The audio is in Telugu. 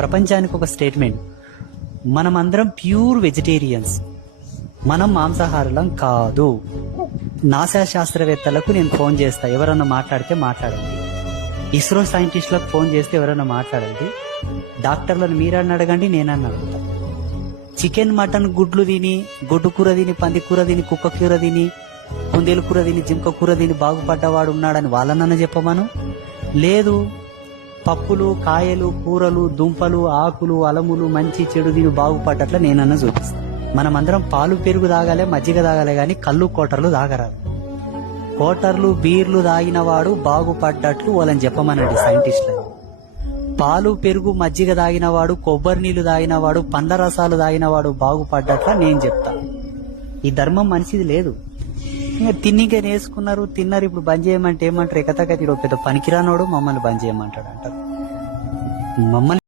ప్రపంచానికి ఒక స్టేట్మెంట్, మనమందరం ప్యూర్ వెజిటేరియన్స్, మనం మాంసాహారులం కాదు. నాసా శాస్త్రవేత్తలకు నేను ఫోన్ చేస్తా, ఎవరన్నా మాట్లాడితే మాట్లాడండి. ఇస్రో సైంటిస్టులకు ఫోన్ చేస్తే ఎవరన్నా మాట్లాడండి. డాక్టర్లను మీరని అడగండి, నేనని అడుగుతా. చికెన్, మటన్, గుడ్లు తిని, గొడ్డు కూర తిని, పంది కూర తిని, కుక్క కూర తిని, కుందేలు కూర తిని, జింక కూర తిని బాగుపడ్డవాడు ఉన్నాడని వాళ్ళనన్నా చెప్పమను. లేదు, పప్పులు, కాయలు, కూరలు, దుంపలు, ఆకులు, అలములు, మంచి చెడు తిని బాగుపడ్డట్ల నేనన్నా చూపిస్తాను. మనమందరం పాలు పెరుగు తాగాలే, మజ్జిగ తాగాలే, గాని కళ్ళు కోటర్లు తాగరాదు. కోటర్లు బీర్లు తాగిన వాడు బాగుపడ్డట్లు వాళ్ళని చెప్పమనండి సైంటిస్టులని. పాలు పెరుగు మజ్జిగ తాగినవాడు, కొబ్బరి నీళ్లు తాగినవాడు, పండ్ల రసాలు తాగినవాడు బాగుపడ్డట్ల నేను చెప్తాను. ఈ ధర్మం మనిషిది లేదు. ఇంకా తిన్నికే నేసుకున్నారు, తిన్నారు, ఇప్పుడు బంద్ చేయమంటే ఏమంటారు? ఎకతకతి పెద్ద పనికిరానోడు మమ్మల్ని బంద్ చేయమంటాడు అంటారు. మమ్మల్ని